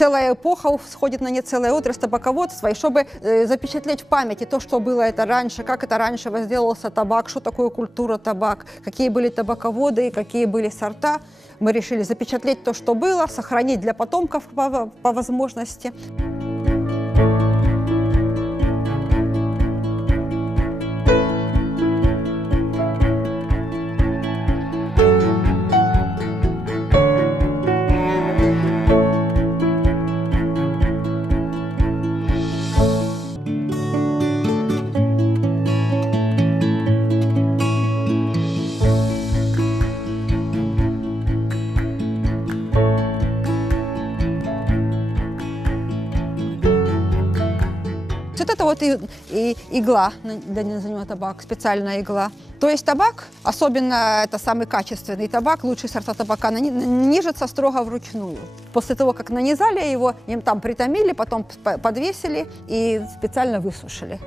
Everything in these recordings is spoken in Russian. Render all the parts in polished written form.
целая эпоха сходит на нет, целая отрасль табаководства, и чтобы запечатлеть в памяти то, что было это раньше, как это раньше возделывался табак, что такое культура табак, какие были табаководы, какие были сорта, мы решили запечатлеть то, что было, сохранить для потомков по возможности. Вот это вот и игла для нанизывания табака, специальная игла. То есть табак, особенно это самый качественный табак, лучшие сорта табака, нанижется строго вручную. После того, как нанизали его, им там притомили, потом подвесили и специально высушили.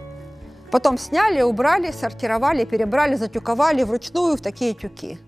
Потом сняли, убрали, сортировали, перебрали, затюковали вручную в такие тюки.